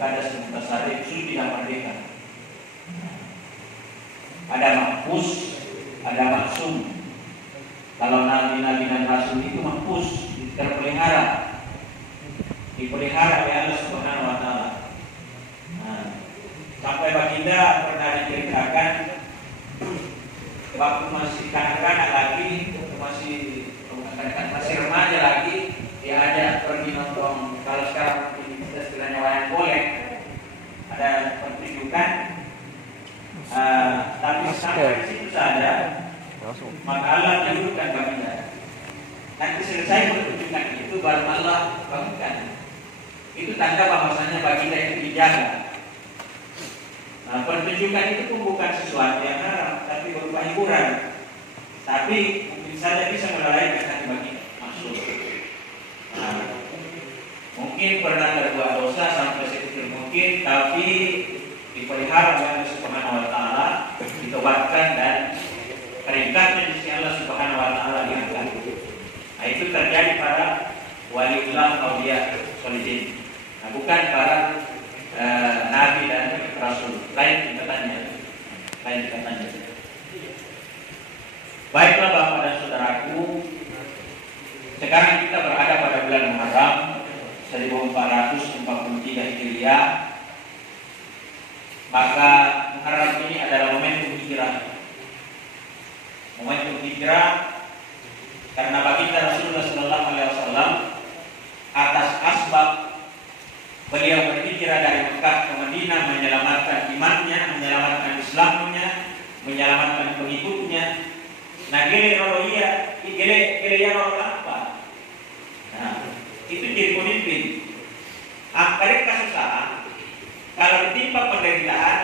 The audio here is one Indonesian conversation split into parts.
Muqaddas Mutasarrif sudah merdeka. Ada mahfuz, ada maksum. Kalau nabi-nabi dan rasul itu mahfuz, terpelihara, dipelihara oleh Allah Subhanahu wa taala. Sampai baginda pernah diceritakan waktu masih kanak-kanak lagi, masih remaja lagi, diajak pergi nonton. Kalau sekarang kita istilahnya wayang golek, ada pertunjukan. Tapi sampai di situ saja, maka Allah menyebutkan baginda. Nanti selesai pertunjukan itu baru Allah bangunkan. Itu tanda bahwasanya baginda itu dijaga. Pertunjukan itu pun bukan sesuatu yang haram, tapi berupa hiburan. Tapi mungkin saja bisa melalaikan hati baginda. Maksud. Mungkin pernah berbuat dosa sampai sekecil mungkin, tapi dipelihara oleh Allah Subhanahu wa taala, ditobatkan dan peringkatnya di sisi Allah Subhanahu wa taala diangkat. Itu terjadi pada waliullah auliya sholihin. Bukan para nabi dan rasul. Lain tingkatannya. Baiklah Bapak dan Saudaraku, sekarang kita berada pada bulan Muharram 1443 Hijriah. Maka Muharram ini adalah momentum hijrah. Momentum hijrah karena baginda Rasulullah sallallahu alaihi wasallam atas asbab beliau berhijrah dari Mekah ke Madinah, menyelamatkan imannya, menyelamatkan Islamnya, menyelamatkan pengikutnya. Nah, gele yang orang apa? Nah, itu jadi pemimpin. Akhirnya kesusahan, kalau ditimpa penderitaan,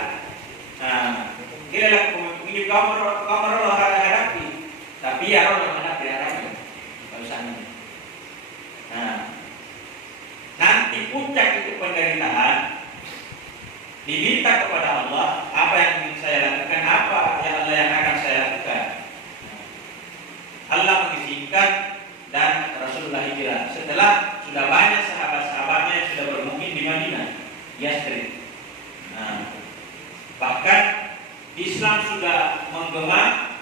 gele lah pemimpin kamu Allah hadapi, tapi ya Allah menghadapi hadapi. Kalau sana. Nanti puncak itu penderitaan, diminta kepada Allah apa yang ingin saya lakukan, apa yang Allah yang akan saya lakukan. Allah mengizinkan dan Rasulullah hijrah setelah sudah banyak sahabat-sahabatnya yang sudah bermukim di Madinah, Yasrib. Bahkan Islam sudah menggema,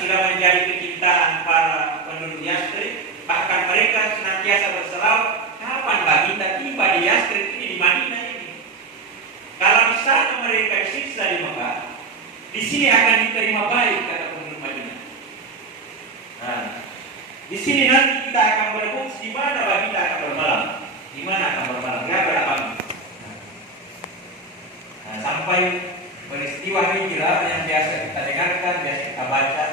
sudah menjadi kecintaan para penduduk Yasrib. Bahkan mereka senantiasa berseru, kapan baginda tiba di Yasrib ini, di Madinah ini? Kalau di sana mereka disiksa di Mekah, di sini akan diterima baik, kata penduduk Madinah. Di sini nanti kita akan berebut di mana baginda akan bermalam, di mana akan bermalam, ya berapa? Sampai peristiwa hijrah yang biasa kita dengarkan, biasa kita baca,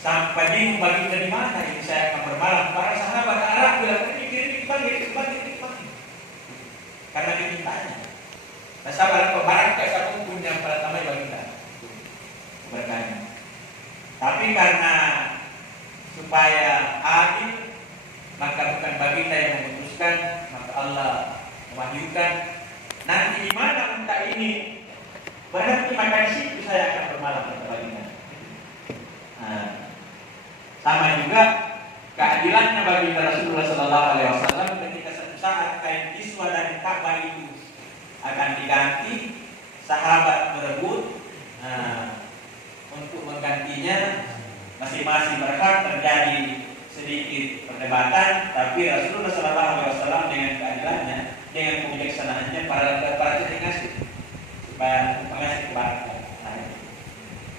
sampai bingung baginda di mana ini saya akan bermalam. Para sahabat Arab bilang kiri karena dimintanya. Nah, sahabat barang satu pun yang pertama baginda bertanya. Tapi karena supaya adil, maka bukan baginda yang memutuskan, maka Allah mewahyukan nanti di mana unta ini berhenti, maka di situ saya akan bermalam, kata baginda. Sama juga keadilannya baginda Rasulullah sallallahu alaihi wasallam ketika satu saat kain kiswa dari Ka'bah itu akan diganti, sahabat berebut untuk menggantinya. Masing-masing berhak, terjadi sedikit perdebatan, tapi Rasulullah sallallahu alaihi wasallam dengan keadilannya, dengan kebijaksanaannya para ngasih supaya mengasih kebahagiaan.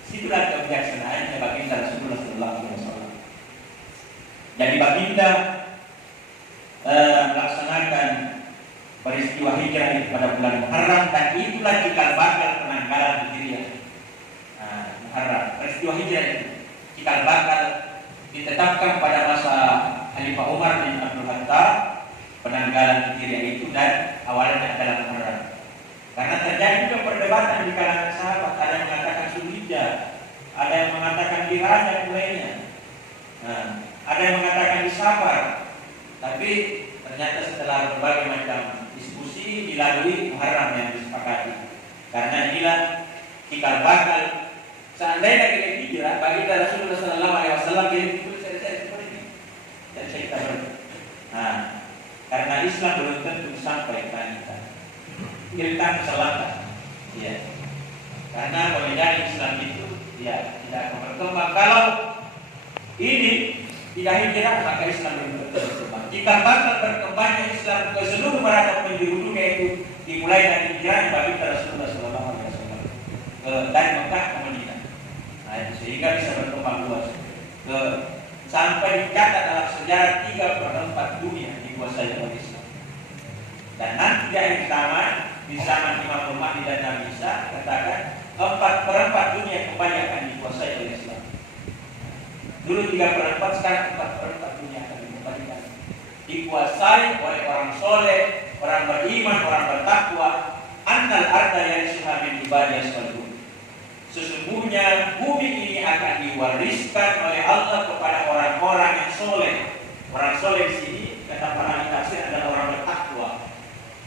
Situlah kebijaksanaannya baginda Rasulullah sallallahu alaihi wasallam. Jadi baginda melaksanakan peristiwa hijrah itu pada bulan Muharram, dan itulah cikal bakal penanggalan Hijriah. Muharram, peristiwa hijrah itu cikal bakal ditetapkan pada masa Khalifah Umar bin Abdul Khattab, penanggalan Hijriah itu, dan awalnya adalah Muharram. Karena terjadi juga perdebatan di kalangan sahabat, ada yang mengatakan Zulhijjah, ada yang mengatakan di Rajab mulainya, ada yang mengatakan di Safar. Tapi ternyata setelah berbagai macam diskusi dilalui Muharram yang disepakati. Karena inilah cikal bakal. Seandainya kita hijrah, baginda Rasulullah sallallahu alaihi wasallam jadi saya seperti ini. Dan saya kita karena Islam belum tentu sampai kita kita kesalahan, ya. Karena perbedaan Islam itu ya tidak akan berkembang kalau ini tidak hijrah, maka Islam belum berkembang. Jika bakal berkembangnya Islam ke seluruh peradaban penjuru dunia itu dimulai dari hijrah Nabi Rasulullah SAW dari Mekah ke Madinah. Nah, sehingga bisa berkembang luas sampai dicatat dalam sejarah 3/4 dunia dikuasai oleh Islam. Dan nanti di akhir zaman di zaman Imam Mahdi dan Nabi Isa katakan 4/4 dunia kembali akan dikuasai oleh Islam. Dulu 3/4, sekarang 4/4 dunia akan dikembalikan, dikuasai oleh orang soleh, orang beriman, orang bertakwa. Annal arda yarisuha min ibadiyas salihun. Sesungguhnya bumi ini akan diwariskan oleh Allah kepada orang-orang yang soleh. Orang soleh di sini kata para ahli tafsir adalah orang bertakwa.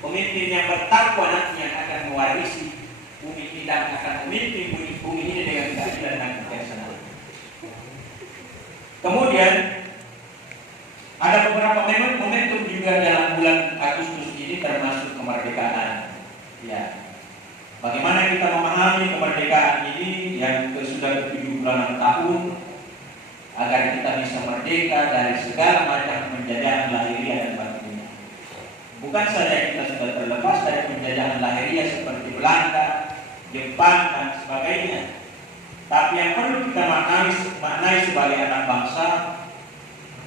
Pemimpin yang bertakwa nanti yang akan mewarisi bumi ini dan akan memimpin bumi ini dengan keadilan dan kebijaksanaan. Kemudian ada beberapa momentum juga dalam bulan Agustus ini termasuk kemerdekaan. Ya. Bagaimana kita memahami kemerdekaan ini yang sudah 76 tahun agar kita bisa merdeka dari segala macam penjajahan lahiriah dan batinnya. Bukan saja kita sudah terlepas dari penjajahan lahiriah seperti Belanda, Jepang dan sebagainya, tapi yang perlu kita maknai sebagai anak bangsa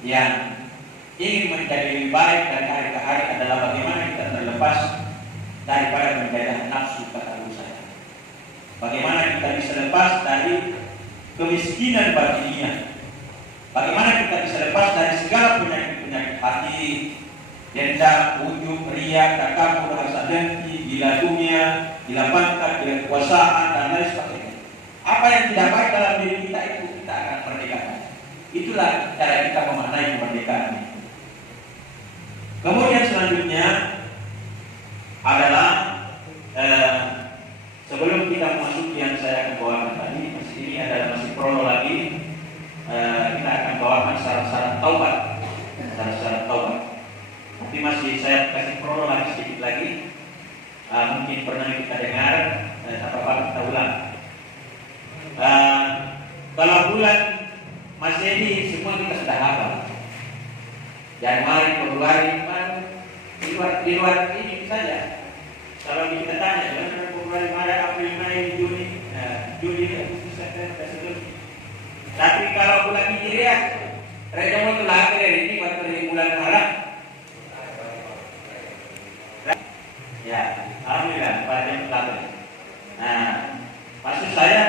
yang ingin menjadi lebih baik dari hari ke hari adalah bagaimana kita terlepas daripada penjajahan nafsu kata saya. Bagaimana kita bisa lepas dari kemiskinan batiniah. Bagaimana kita bisa lepas dari segala penyakit-penyakit hati, dendam, ujub, riya, takabur, rasa dengki, gila dunia, gila pangkat, gila kekuasaan dan lain sebagainya. Apa yang tidak baik dalam diri kita itu kita akan merdekakan. Itulah cara kita memaknai kemerdekaan ini. Kemudian selanjutnya adalah sebelum kita memasuki yang saya akan bawakan tadi, ini adalah masih prolog lagi. Kita akan bawakan syarat-syarat taubat, syarat-syarat taubat. Tapi masih saya kasih prolog lagi sedikit lagi. Mungkin pernah kita dengar, apa kita ulang. Kalau bulan Masehi semua kita sudah hafal. Januari, Februari, di luar ini saja. Kalau kita tanya, Februari, Maret, April, Mei, Juni, Juli, Agustus, September, dan seterusnya. Tapi kalau bulan Hijriah, mereka mau lahir dari ini waktu bulan Maret. Ya, alhamdulillah, pada yang lahir. Nah, maksud saya,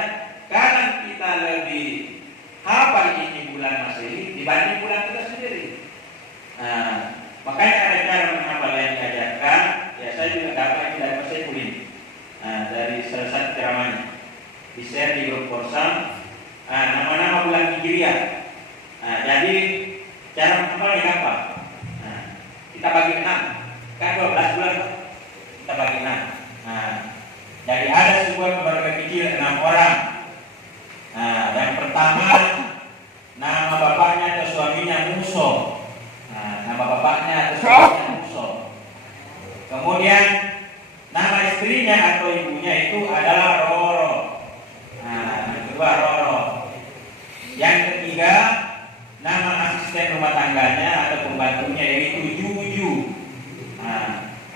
kadang kita lebih hafal ini bulan Masehi dibanding bulan kita sendiri. Nah, makanya ada cara menghafal yang diajarkan. Ya, saya juga dapat ini dari Mas Saifulin, dari salah satu ceramahnya di share di grup Korsam. Nama-nama bulan Hijriah. Jadi cara menghafalnya gampang. Kita bagi 6, kan 12 bulan kita bagi 6. Jadi ada sebuah keluarga kecil 6 orang. Yang pertama nama bapaknya atau suaminya Muso. Nama bapaknya atau suaminya Muso. Kemudian nama istrinya atau ibunya itu adalah Roro. Yang kedua Roro. Yang ketiga nama asisten rumah tangganya atau pembantunya yaitu Juju.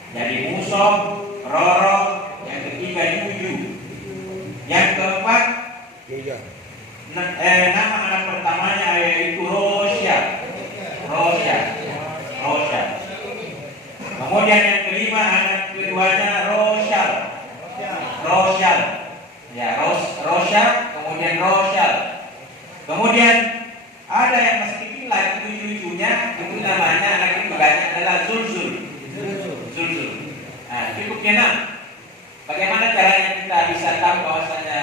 Jadi Muso, Roro, yang ketiga Juju. Yang keempat nama anak pertamanya yaitu Rosya. Kemudian yang kelima anak keduanya Rosyal. Ya, Rosyal, kemudian Rosyal. Kemudian ada yang masih kecil lagi cucunya, itu namanya anak itu adalah Zulzul. Cukupnya 6. Bagaimana caranya kita bisa tahu bahwasanya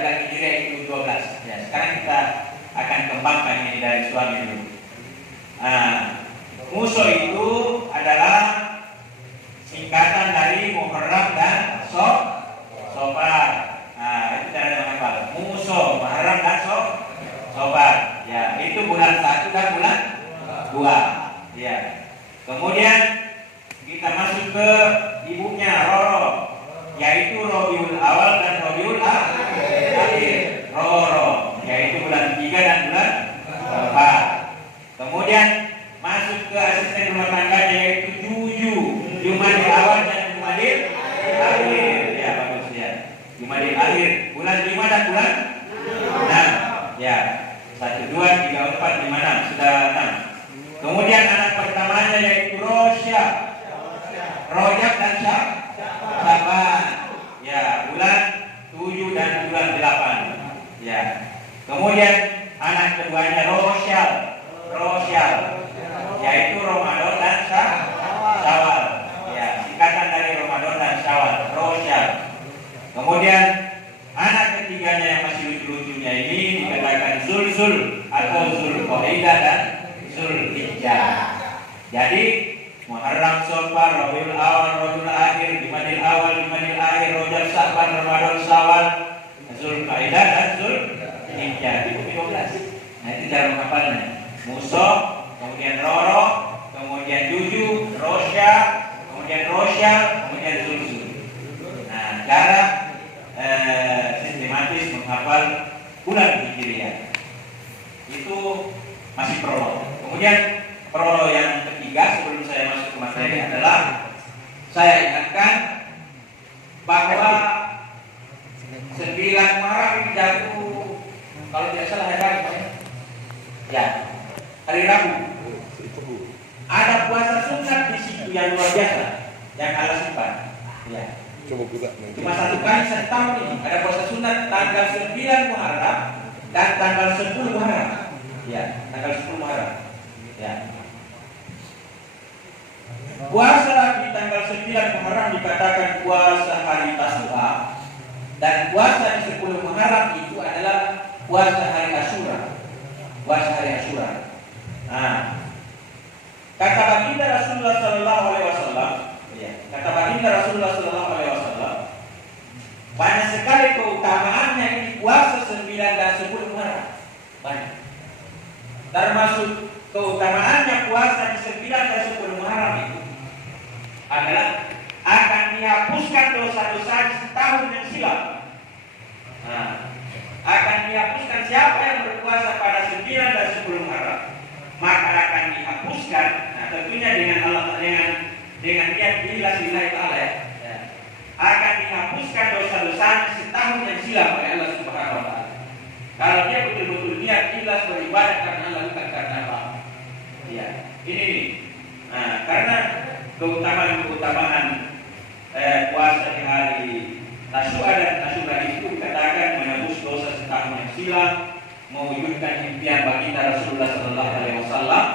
bulan Hijriah itu 12? Ya, sekarang kita akan kembangkan ini dari suami dulu. Muso itu adalah singkatan dari Muharram dan Sofar. Itu cara menghafal. Muso, Muharram dan Sofar. Ya, itu bulan 1 dan bulan 2. Ya. Kemudian kita masuk masuk ke ibunya Roro, yaitu Rabiul Awal dan Rabiul Akhir. Roro, yaitu bulan 3 dan bulan 4. Kemudian masuk ke asisten rumah tangganya yaitu Jumadil Awal dan Jumadil Akhir. Ya, bagus ya. Jumadil Akhir, bulan 5 dan bulan 6. Ya, 1, 2, 3, 4, 5, 6, sudah 6. Kemudian anak pertamanya yaitu Rojab dan Syaban. Ya, bulan 7 dan bulan 8. Ya. Kemudian anak keduanya Rosyal, yaitu Ramadan dan Syawal. Ya, singkatan dari Ramadan dan Syawal, Rosyal. Kemudian anak ketiganya yang masih lucu-lucunya ini dikatakan Zulzul atau Zulqaidah dan Zulhijjah. Jadi Muharram, Safar, Rabiul Awal, Rabiul Akhir, Jumadil Awal, Jumadil Akhir, Rajab, Sya'ban, Ramadan, Syawal, Zulqaidah dan Zulhijjah. Itu 15. Nah, itu cara menghafalnya. Musoh, kemudian Roro, kemudian Juju, Rosya, kemudian Rosyal, kemudian Zulzul. Nah, cara sistematis menghafal bulan Hijriah itu masih prolog. Kemudian prolog yang ketiga sebelum saya masuk ke materi adalah saya ingatkan bahwa 9 Muharram ini jatuh kalau tidak salah hari Rabu. Ya, hari Rabu. Ada puasa sunat di situ yang luar biasa yang Allah simpan. Ya. Cuma 1 kali setahun ini ada puasa sunat tanggal 9 Muharram dan tanggal 10 Muharram. Ya, tanggal 10 Muharram. Ya. Puasa di tanggal 9 Muharram dikatakan puasa hari Tasyura dan puasa di 10 Muharram itu adalah puasa hari Asyura. Puasa hari Asyura. Nah, kata baginda Rasulullah sallallahu alaihi wasallam, ya, kata baginda Rasulullah sallallahu alaihi wasallam, banyak sekali keutamaannya ini puasa 9 dan 10 Muharram. Banyak. Termasuk keutamaannya puasa di 9 dan 10 Muharram itu adalah akan dihapuskan dosa-dosa setahun yang silam. Nah, akan dihapuskan siapa yang berpuasa pada 9 dan 10 Muharram, maka akan dihapuskan. Nah, tentunya dengan Allah dengan niat lillahi ta'ala ya. Akan dihapuskan dosa-dosa setahun yang silam oleh Allah Subhanahu wa taala. Kalau dia betul-betul niat ikhlas beribadah karena Allah bukan karena apa. Ya, ini nih. Nah, karena keutamaan puasa di hari Tasyura dan Asyura itu dikatakan menebus dosa setahun yang silam, mewujudkan impian baginda Rasulullah sallallahu alaihi wasallam.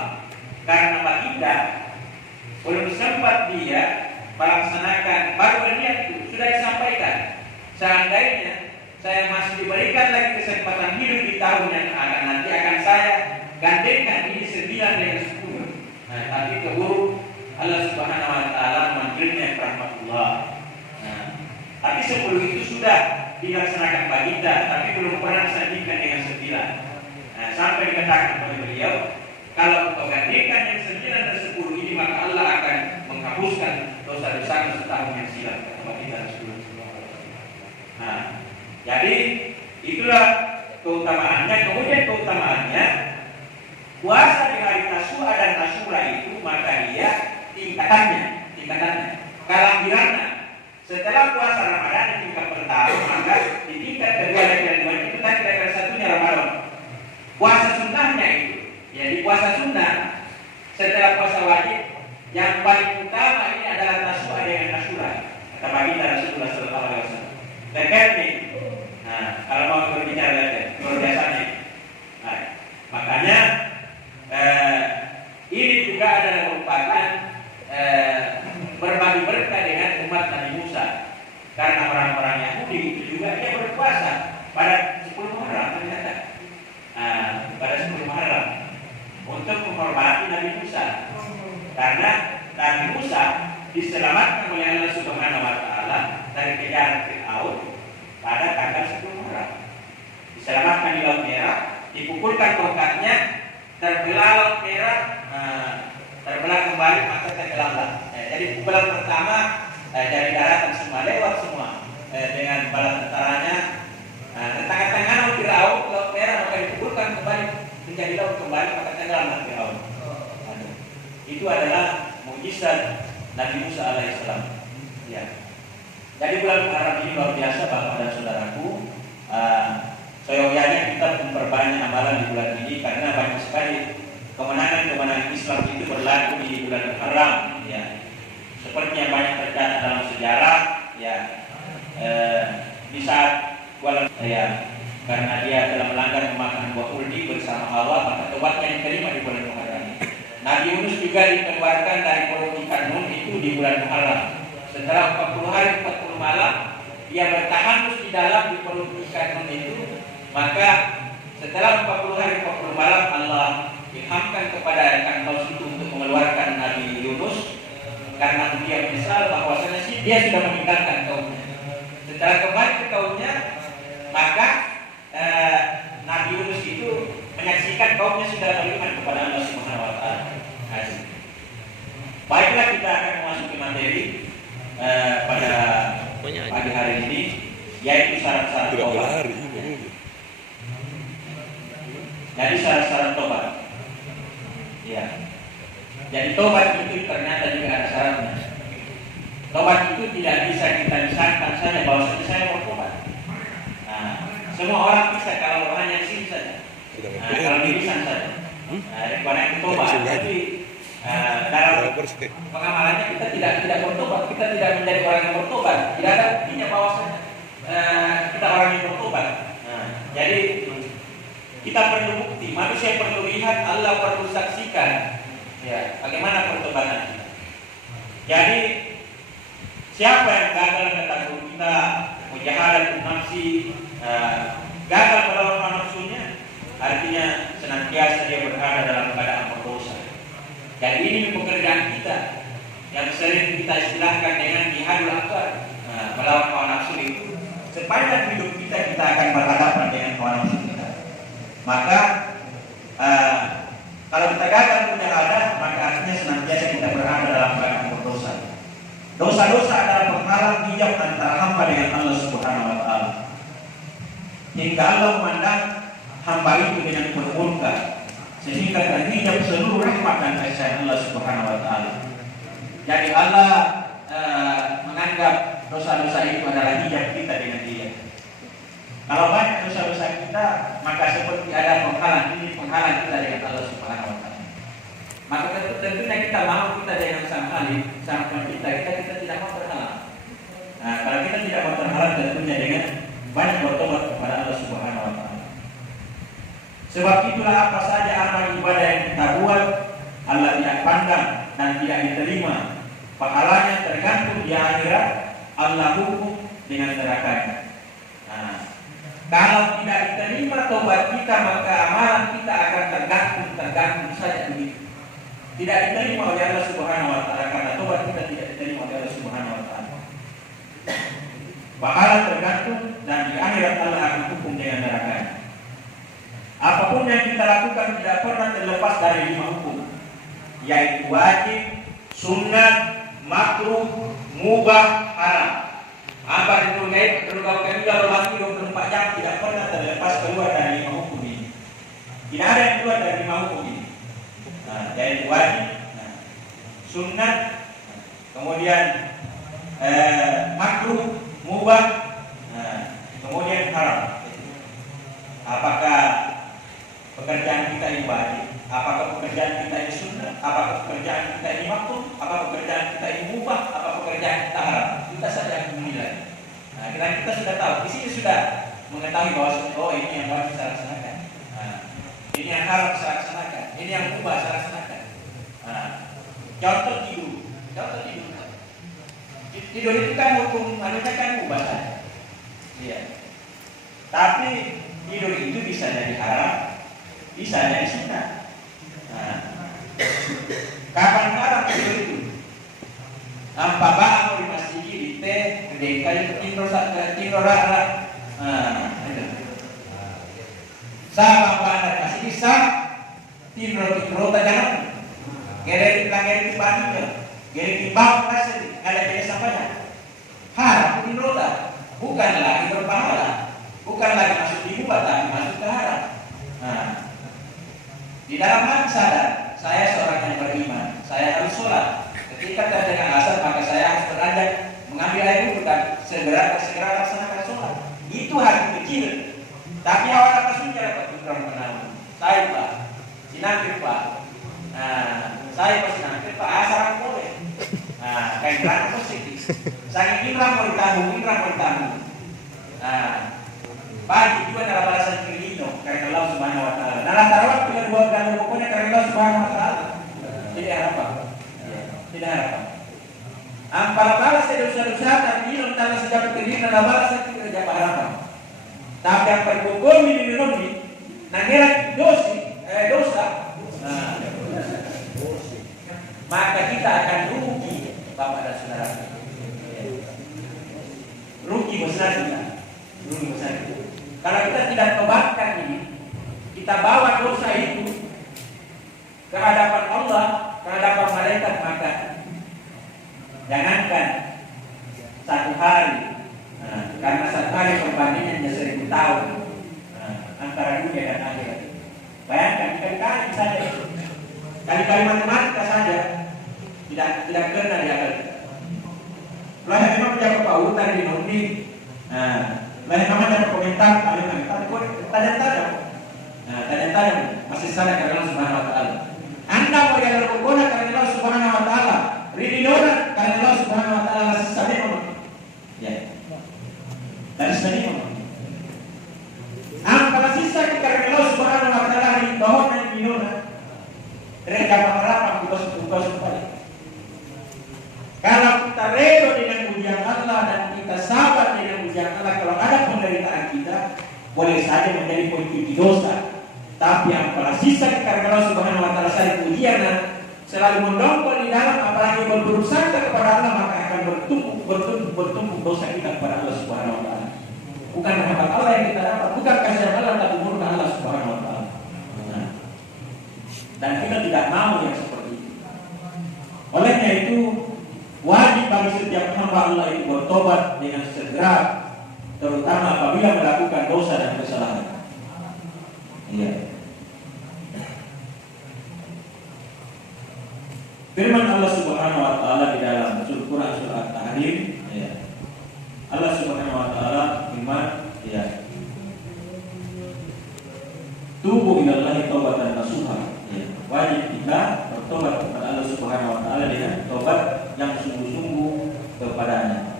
Karena baginda belum sempat dia melaksanakan, baru berniat itu sudah disampaikan. Seandainya saya masih diberikan lagi kesempatan hidup di tahun yang akan nanti, akan saya gantikan ini 9 dengan 10. Nah, tapi keburu Allah Subhanahu wa taala memanggilnya rahmatullah. Nah, tapi 10 itu sudah dilaksanakan baginda, tapi belum pernah disandingkan dengan 9. Nah, sampai dikatakan oleh beliau, kalau kau gantikan yang 9 dan 10 ini, maka Allah akan menghapuskan dosa-dosa setahun yang silam. Nah, jadi itulah keutamaannya. Kemudian keutamaannya puasa di hari Tasyura dan Asyura itu, maka dia tingkatannya kelahirannya setelah puasa Ramadan di tingkat pertama, maka di tingkat kedua dan kedua itu tadi level satunya Ramadan. Puasa sunnahnya itu, jadi puasa sunnah setelah puasa wajib yang paling utama ini adalah Tasyura dengan Asyura. Kata baginda Rasulullah sallallahu alaihi wasallam. Dekat nih. Nah, kalau mau berbicara lagi, luar biasanya. Nah, makanya ini juga adalah merupakan berbagi berkah dengan umat Nabi Musa. Karena orang-orang Yahudi itu juga dia berpuasa pada 10 Muharram ternyata. Pada 10 Muharram untuk menghormati Nabi Musa. Karena Nabi Musa diselamatkan oleh Allah Subhanahu wa taala dari kejaran Fir'aun pada tanggal 10 Muharram. Diselamatkan di Laut Merah, dipukulkan tongkatnya, terbelah Laut Merah, terbelah kembali maka tenggelamlah. Jadi pukulan pertama dari daratan semua lewat semua dengan bala tentaranya. Tengah-tengah Firaun laut merah maka dipukulkan kembali menjadi laut kembali maka tenggelamlah Firaun. Itu adalah mukjizat Nabi Musa alaihissalam. Ya. Jadi bulan Muharram ini luar biasa Bapak dan Saudaraku. Seyogyanya kita memperbanyak amalan di bulan ini karena banyak sekali kemenangan-kemenangan Islam itu berlaku di bulan Muharram. Ya. Seperti yang banyak tercatat dalam sejarah. Ya. Di saat karena dia telah melanggar memakan buah uldi bersama Hawa maka tobatnya diterima di bulan Muharram. Nabi Yunus juga dikeluarkan dari perut ikan Nun itu di bulan Muharram. Setelah 40 hari 40 malam dia bertahan terus di dalam di perut ikan Nun itu, maka setelah 40 hari 40 malam Allah ilhamkan kepada ikan paus itu untuk mengeluarkan Nabi Yunus karena dia menyesal bahwasanya dia sudah meninggalkan kaumnya. Setelah kembali ke kaumnya, maka Nabi Yunus itu menyaksikan kaumnya sudah beriman kepada Allah Subhanahu wa taala. Baiklah, kita akan memasuki materi pada pagi hari ini, yaitu syarat-syarat tobat. Jadi syarat-syarat tobat. Ya. Jadi tobat itu ternyata juga ada syaratnya. Tobat itu tidak bisa kita misalkan saja bahwa saya mau tobat. Nah, semua orang bisa kalau hanya di sini saja. Kalau di lisan saja. Karena itu tobat. Jadi dalam pengamalannya kita tidak bertobat, kita tidak menjadi orang yang bertobat. Tidak ada buktinya bahwasanya kita orang yang bertobat. Jadi kita perlu bukti, manusia perlu lihat, Allah perlu saksikan. Ya, bagaimana pertobatan kita. Jadi siapa yang gagal kata kita mujahadah nafsi, gagal melawan nafsunya, artinya senantiasa dia berada dalam keadaan berdosa. Jadi ini pekerjaan kita yang sering kita istilahkan dengan jihadul akbar, melawan hawa nafsu itu. Sepanjang hidup kita akan berhadapan dengan hawa nafsu kita. Maka kalau kita gagal mujahadah, maka artinya senantiasa kita berada dalam keadaan berdosa. Dosa-dosa adalah penghalang hijab antara hamba dengan Allah Subhanahu wa taala. Hingga Allah memandang hamba itu dengan penuh murka, sehingga terhijab seluruh rahmat dan kasih sayang Allah Subhanahu wa taala. Jadi Allah menganggap dosa-dosa itu adalah hijab kita dengan Dia. Kalau banyak dosa-dosa kita, maka seperti ada penghalang, ini penghalang kita dengan Allah Subhanahu wa taala. Maka tentunya kita mau kita dengan sang Khalik, sang pencipta kita tidak mau terhalang. Nah, kalau kita tidak mau terhalang tentunya dengan banyak bertobat kepada Allah Subhanahu wa taala. Sebab itulah apa saja amal ibadah yang kita buat Allah tidak pandang dan tidak diterima. Pahalanya tergantung di akhirat, Allah hukum dengan nerakanya. Nah, kalau tidak diterima tobat kita, maka amalan kita akan tergantung saja begitu. Tidak diterima oleh Allah Subhanahu wa taala karena tobat kita tidak diterima oleh Allah Subhanahu wa taala. Pahala tergantung dan di akhirat Allah akan hukum dengan nerakanya. Apapun yang kita lakukan tidak pernah terlepas dari 5 hukum, yaitu wajib, sunnah, makruh, mubah, haram. Apa itu guys? Kalau kami kalau lagi 24 jam tidak pernah terlepas keluar dari 5 hukum ini. Tidak ada yang keluar dari 5 hukum ini. Yaitu wajib, sunnah, kemudian makruh, mubah, kemudian haram. Apakah pekerjaan kita ini wajib? Apakah pekerjaan kita ini sunnah? Apakah pekerjaan kita ini makruh? Apakah pekerjaan kita ini mubah? Apakah pekerjaan kita haram? Kita saja yang menilai. Nah, kita sudah tahu. Di sini sudah mengetahui bahwa ini yang wajib saya laksanakan. Ini yang harus saya laksanakan. Ini yang mubah saya laksanakan. Contoh tidur. Tidur itu kan hukum manusia kan mubah saja. Iya. Tapi tidur itu bisa jadi haram, bisa jadi sunnah. Kapan haram tidur itu? Nampak bangun di masjid di teh, kedai kayu tidur rara. Sama pada kasih bisa tidur tak jangan. Gere di bani gere di bab kasih ada jadi sampainya. Harap roda, bukan lagi berpahala, bukan lagi masuk di buah tapi masuk ke harap. Nah, di dalam hati sadar, saya seorang yang beriman, saya harus sholat. Ketika terdengar azan maka saya harus beranjak mengambil air wudhu dan segera laksanakan sholat. Itu hati kecil. Tapi awal apa sudah dapat kurang kenal. Saya Pak, sinangkir Pak. Nah, saya pasti sinangkir Pak. Asal boleh. Nah, kain kerana positif. Saya ingin mau ditanggung. Nah, pagi juga dalam balasan Kirino karena Allah Subhanahu Wa Taala. Nah, tarawih dengan dua kali pokoknya karena Allah Subhanahu Wa Taala. Tidak apa? Tidak apa? Ampal balas dosa-dosa tapi ilmu tanah sejak berdiri dalam balasan kerja harapan. Tapi yang berhukum ini, nangira dosa, maka kita akan rugi, Bapak dan Saudara. Rugi besar kita. Kalau kita tidak tobatkan ini, kita bawa dosa itu ke hadapan Allah, ke hadapan malaikat, maka jangankan satu hari. Karena satu hari perbandingannya 1000 tahun antara dunia dan akhirat. Bayangkan kali-kali saja, kali-kali matematika saja tidak kena di akal. Lah memang menjadi pautan di Nurni. Lah memang ada komentar tanya-tanya. Tanya-tanya masih sana karena Allah Subhanahu Wa Taala. Anda mau yang berkona karena Allah Subhanahu Wa Taala. Ridona karena Allah Subhanahu Wa Taala sesame ya. Dari sini apa sisa karena Allah Subhanahu Wa Taala di bawah dan minuna. Mereka berharap buka supaya. Kalau kita rela dengan ujian Allah dan kita sabar dengan ujian Allah, kalau ada penderitaan kita boleh saja menjadi pencuci dosa. Tapi yang pada sisa karena Allah Subhanahu Wa Taala saya ujian selalu mendongkol di dalam, apalagi berburuk sangka kepada Allah, maka akan bertumpuk dosa kita kepada Allah Subhanahu Wa Taala. Bukan rahmat Allah yang kita dapat, bukan kasih Allah, tapi murka Allah Subhanahu Wa Taala. Dan kita tidak mau yang seperti itu. Olehnya itu wajib bagi setiap hamba Allah itu bertobat dengan segera, terutama apabila melakukan dosa dan kesalahan. Iya. Firman Allah Subhanahu Wa Taala di dalam Al-Quran surah At-Tahrim, ya. Allah Subhanahu Wa Taala firman, ya. Tubu ilallahi taubatan nasuha. Ya. Wajib kita bertobat kepada Allah Subhanahu Wa Taala dengan tobat yang sungguh-sungguh kepadanya.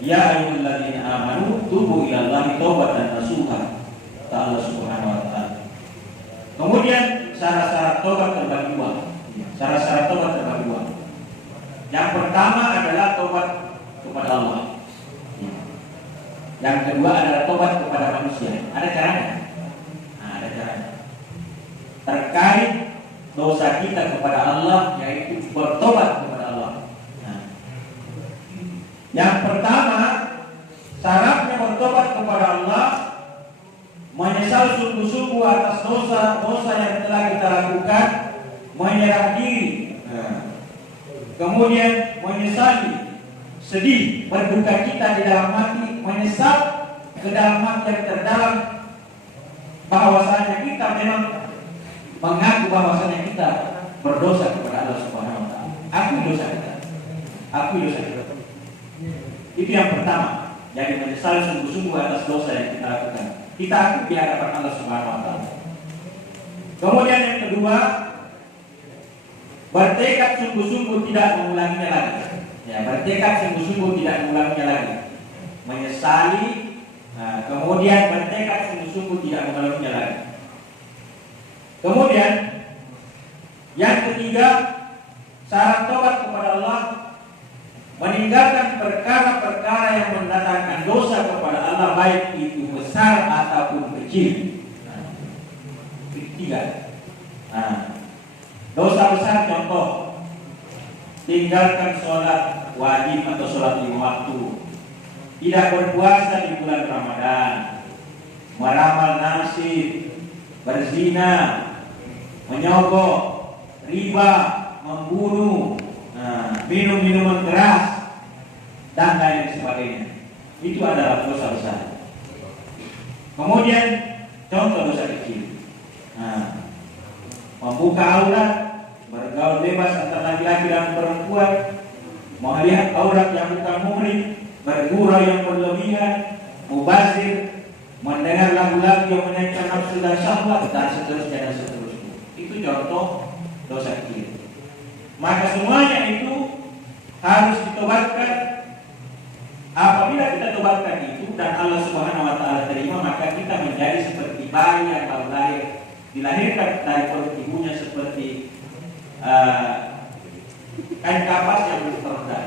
Ya ayyuhalladzina amanu tubu ilallahi taubatan nasuha. Kata Allah Subhanahu Wa Taala. Kemudian syarat-syarat tobat terbagi dua. Syarat-syarat tobat terbagi dua. Yang pertama adalah tobat kepada Allah. Yang kedua adalah tobat kepada manusia. Ada caranya? Ada caranya. Terkait dosa kita kepada Allah, yaitu bertobat kepada Allah. Yang pertama, syaratnya bertobat kepada Allah, menyesal sungguh-sungguh atas dosa-dosa yang telah kita lakukan, menyerah diri, kemudian menyesali, sedih, berduka cita di dalam hati, menyesal ke dalam hati yang terdalam bahwasanya kita memang mengaku bahwasanya kita berdosa kepada Allah Subhanahu Wa Taala. Akui dosa kita. Itu yang pertama. Jadi menyesal sungguh-sungguh atas dosa yang kita lakukan. Kita akui di hadapan Allah Subhanahu Wa Taala. Kemudian yang kedua, bertekad sungguh-sungguh tidak mengulanginya lagi. Ya, bertekad sungguh-sungguh tidak mengulanginya lagi. Menyesali, kemudian bertekad sungguh-sungguh tidak mengulanginya lagi. Kemudian yang ketiga, syarat tobat kepada Allah, meninggalkan perkara-perkara yang mendatangkan dosa kepada Allah, baik itu besar ataupun kecil. Ketiga. Dosa besar contoh, tinggalkan sholat wajib atau sholat 5 waktu, tidak berpuasa di bulan Ramadan, meramal nasib, berzina, menyogok, riba, membunuh, minum minuman keras, dan lain sebagainya. Itu adalah dosa besar. Kemudian contoh dosa kecil, membuka aurat, bergaul bebas antara laki-laki dan perempuan, melihat aurat yang bukan muhrim, bergurau yang berlebihan, mubazir, mendengar lagu-lagu yang menaikkan nafsu dan syahwat, dan seterusnya dan seterusnya. Itu contoh dosa kecil. Maka semuanya itu harus ditobatkan. Apabila kita tobatkan itu dan Allah Subhanahu wa taala terima, maka kita menjadi seperti bayi yang baru lahir, dilahirkan dari perut ibunya seperti kain kapas yang belum terondah.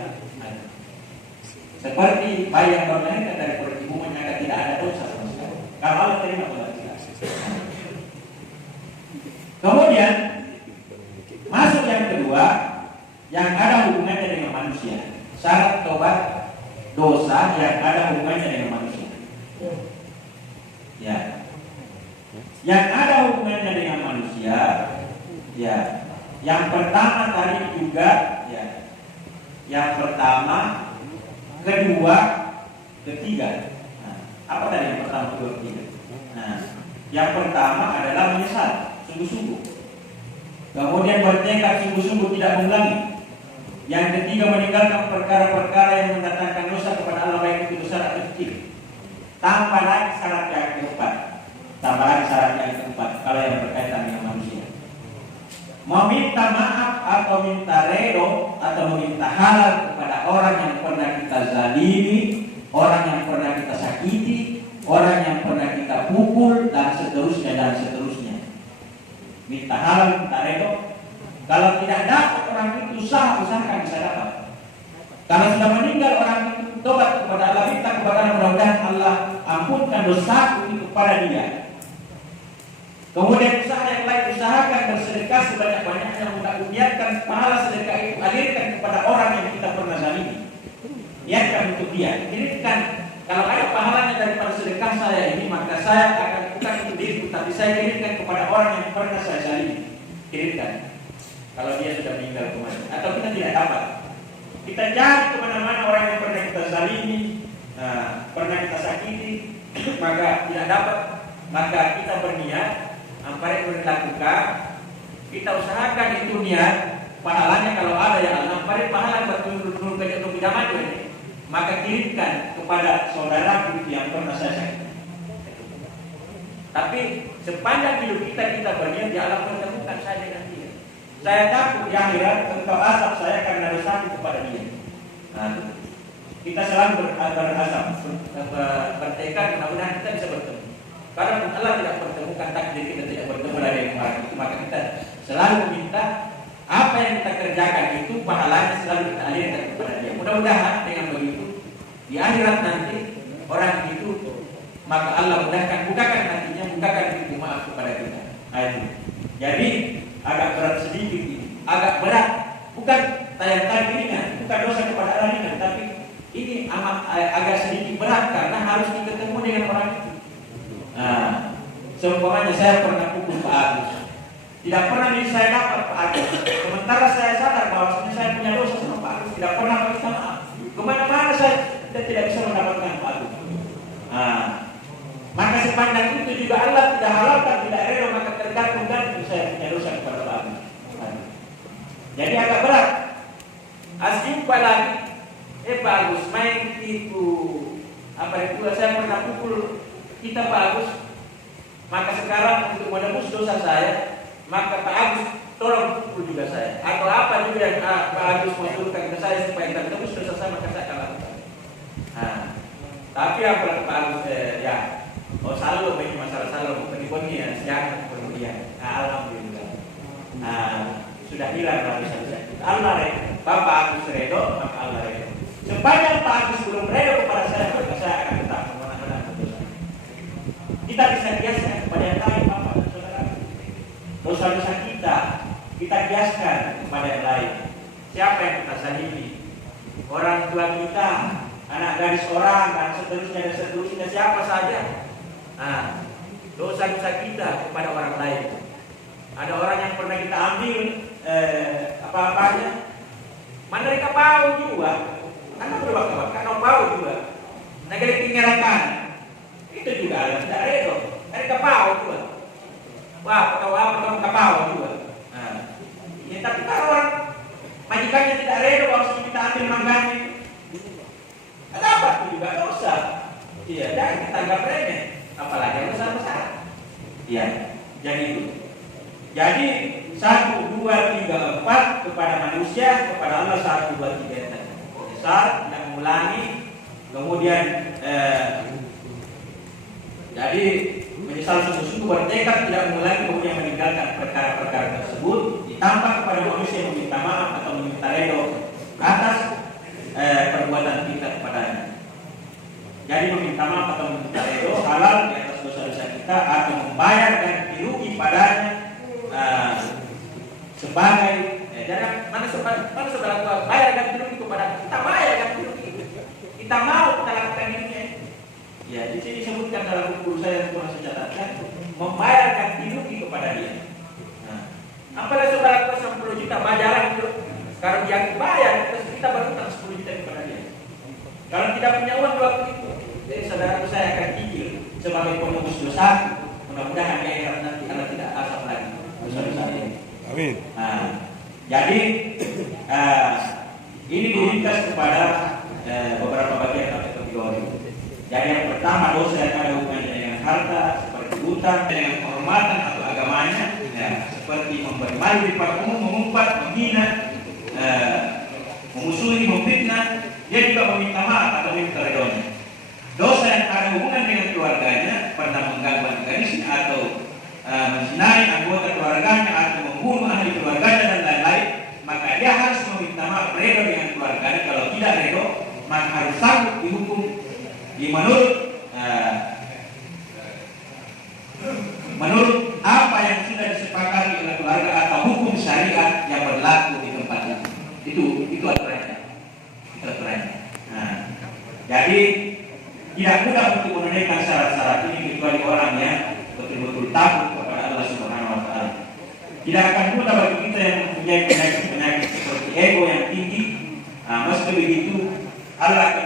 Seperti bayi yang baru lahir dari perut ibunya, maka tidak ada dosa sama sekali. Kalau Allah terima tobat kita. Kemudian masuk yang kedua, yang ada hubungannya dengan manusia. Syarat tobat dosa yang ada hubungannya dengan manusia. Ya. Yang ada hubungannya dengan manusia, ya. Yang pertama tadi juga, ya. Yang pertama, kedua, ketiga. Apa tadi yang pertama, kedua, ketiga? Yang pertama adalah menyesal sungguh-sungguh. Kemudian bertekad sungguh-sungguh tidak mengulangi. Yang ketiga, meninggalkan perkara-perkara yang mendatangkan dosa kepada Allah, baik itu besar atau kecil. Tambah lagi syarat yang keempat. Kalau yang berkaitan dengan manusia, meminta maaf atau minta redo atau meminta halal kepada orang yang pernah kita zalimi, orang yang pernah kita sakiti, orang yang pernah kita pukul, dan seterusnya dan seterusnya. Minta halal, minta redo. Kalau tidak dapat orang itu usahakan bisa dapat. Kalau sudah meninggal orang itu, tobat kepada Allah, minta kepada Allah, mudah-mudahan Allah ampunkan dosaku itu kepada dia. Kemudian usaha yang lain, usahakan bersedekah sebanyak-banyaknya, biarkan pahala sedekah itu alirkan kepada orang yang kita pernah zalimi. Biarkan untuk dia. Kirimkan, kalau ada pahalanya daripada sedekah saya ini, maka saya akan bukan untuk diriku, tapi saya kirimkan kepada orang yang pernah saya zalimi. Kirimkan. Kalau dia sudah meninggal kemarin, atau kita tidak dapat, kita cari kemana-mana orang yang pernah kita zalimi, pernah kita sakiti, maka tidak dapat, maka kita berniat, apa yang dilakukan, kita usahakan itu niat, pahalanya kalau ada yang Allah, pahala berturun ke jatuh zaman ini, maka kirimkan kepada saudara itu yang pernah saya sakiti. Tapi sepanjang hidup kita berniat, ya Allah pertemukan saya dengan dia. Saya takut di akhirat engkau azab saya karena dosaku kepada dia. Kita selalu berazam, bertekad mudah-mudahan kita bisa bertemu. Karena Allah tidak pertemukan, takdir kita tidak bertemu dari yang kemarin itu, maka kita selalu meminta apa yang kita kerjakan itu pahalanya selalu kita alirkan kepada dia. Mudah-mudahan dengan begitu di akhirat nanti orang itu, maka Allah bukakan nantinya, bukakan pintu maaf kepada kita. Jadi agak berat sedikit ini, agak berat, bukan tayang-tayang ringan, bukan dosa kepada Allah ringan, tapi ini agak sedikit berat karena harus ketemu dengan orang itu. Seumpamanya saya pernah pukul Pak Agus, tidak pernah saya dapat Pak Agus, sementara saya sadar bahwa saya punya dosa sama Pak Agus, tidak pernah minta maaf. Kemana-mana saya tidak bisa mendapatkan Pak Agus. Maka sepanjang itu juga Allah tidak halalkan, tidak rela, maka tergantung saya punya dosa kepada Pak Agus. Jadi agak berat. Jumpa lagi, Pak Agus main itu saya pernah pukul kita Pak Agus. Maka sekarang untuk menebus dosa saya, maka Pak Agus tolong pukul juga saya. Atau apa juga yang Pak Agus mengusulkan ke saya supaya kita tebus dosa saya, maka saya akan lakukan. Tapi apa Pak Agus selalu banyak masalah, selalu penipuan ya, jangan kemudian. Alhamdulillah. Sudah hilang dari saya. Allah redha. Bapak Agus redha, maka Allah redha. Sepanjang Pak Agus belum redha kepada saya, maka saya akan tetap menahan dosa. Kita bisa biaskan kepada yang lain, Bapak dan Saudara. Dosa-dosa kita biaskan kepada yang lain. Siapa yang kita zalimi? Orang tua kita, anak gadis orang, dan seterusnya, siapa saja. Dosa-dosa kita kepada orang lain. Ada orang yang pernah kita ambil apa-apanya. Mana mereka mau juga, karena berubah karena mau juga. Negeri tinggalkan, itu juga ada tidak redo. Mereka mau juga. Wah, tahu kapau juga. Nah, ya, tapi kalau orang majikannya tidak redo, harus kita ambil mangganya. Ada apa itu juga dosa. Iya, dan kita anggap remeh, apalagi besar-besar. Iya, jadi itu. Jadi 1, 2, 3, 4 kepada manusia, kepada Allah 1, 2, 3. Besar, tidak mengulangi. Kemudian jadi menyesal sungguh-sungguh bertekad tidak mengulangi, kemudian meninggalkan perkara-perkara tersebut. Ditambah kepada manusia yang meminta maaf atau meminta redo atas perbuatan kita kepadanya. Jadi meminta maaf atau meminta redo halal di atas dosa-dosa kita atau membayar ganti rugi padanya sebagai jangan mana saudara tua bayar ganti rugi kepada kita, bayar ganti rugi. Kita mau kita lakukan ini. Ya, di sini disebutkan dalam buku saya yang pernah saya catatkan, membayar ganti rugi kepada dia. Nah, apalagi saudara tua 10 juta bayaran itu, kalau dia bayar terus kita berhutang 10 juta kepada dia. Kalau tidak punya uang waktu itu, jadi saudara saya akan cicil sebagai penebus dosa. Mudah-mudahan dia nanti kalau tidak asap lagi dosa-dosa ini. Amin. Nah, jadi ini diringkas kepada beberapa bagian atau kategori. Jadi yang pertama dosa yang ada hubungannya dengan harta, seperti hutang, dengan kehormatan atau agamanya, ya, seperti memberi malu di depan umum, mengumpat, menghina, memusuhi, memfitnah. Dia juga meminta maaf atau meminta redonya. Dosa yang ada hubungan dengan keluarganya, pernah mengganggu adik-adiknya atau menzinai anggota keluarganya atau membunuh ahli keluarganya dan lain-lain, maka dia harus meminta maaf redo dengan keluarganya. Kalau tidak redo, maka harus sanggup dihukum menurut apa yang sudah disepakati oleh keluarga atau hukum syariat yang berlaku di tempat itu. Itu aturannya. Nah, jadi tidak mudah untuk menunaikan syarat-syarat ini kecuali orang yang betul-betul takut kepada Allah Subhanahu wa Ta'ala. Tidak akan mudah bagi kita yang mempunyai penyakit seperti ego yang tinggi. Meski begitu, Allah akan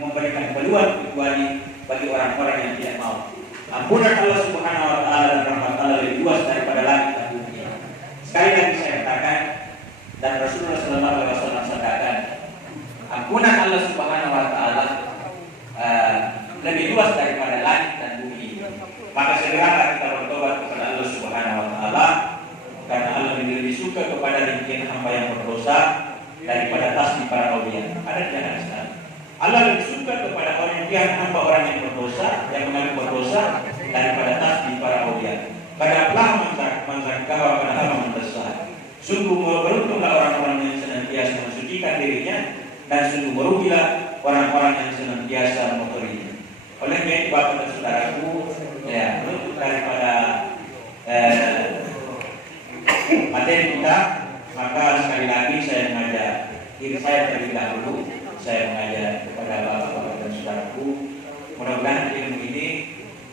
memberikan peluang kecuali bagi orang-orang yang tidak mau. Ampunan Allah Subhanahu wa Ta'ala dan rahmat Allah lebih luas daripada langit dan bumi. Sekali lagi saya katakan, dan Rasulullah SAW katakan, ampunan Allah Subhanahu wa Ta'ala lebih luas daripada langit dan bumi. Maka segera kita bertobat kepada Allah Subhanahu wa Ta'ala, karena Allah lebih suka kepada rintihan hamba yang berdosa daripada tasbih para aulia. Ada di hadis sekali. Allah lebih suka kepada rintihan hamba orang yang berdosa, yang mengaku berdosa daripada tasbih para aulia. Kadaplah manzakah wa kadaplah mendesah. Sungguh beruntunglah orang-orang yang senantiasa mensucikan dirinya, dan sungguh merugilah orang-orang yang senantiasa mengotorinya. Oleh karena itu Bapak dan Saudaraku, ya, untuk daripada materi kita, maka sekali lagi saya mengajak diri saya terlebih dahulu, saya mengajak kepada Bapak dan Saudaraku, mudah-mudahan ilmu ini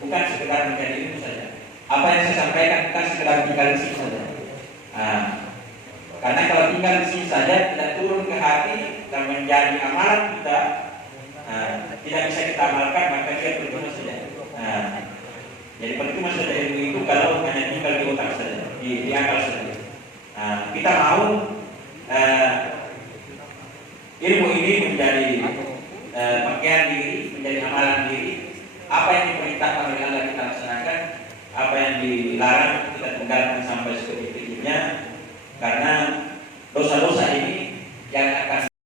bukan sekedar menjadi ilmu saja. Apa yang saya sampaikan bukan sekedar tinggal di sini saja. Karena kalau tinggal di sini saja tidak turun ke hati dan menjadi amalan kita, tidak bisa kita amalkan, maka dia percuma saja. Jadi percuma saja ilmu itu kalau hanya tinggal di otak saja, di akal saja. Kita mau ilmu ini menjadi pakaian diri, menjadi amalan diri. Apa yang diperintahkan oleh Allah kita laksanakan, apa yang dilarang kita tinggalkan sampai sedetik-detiknya. Karena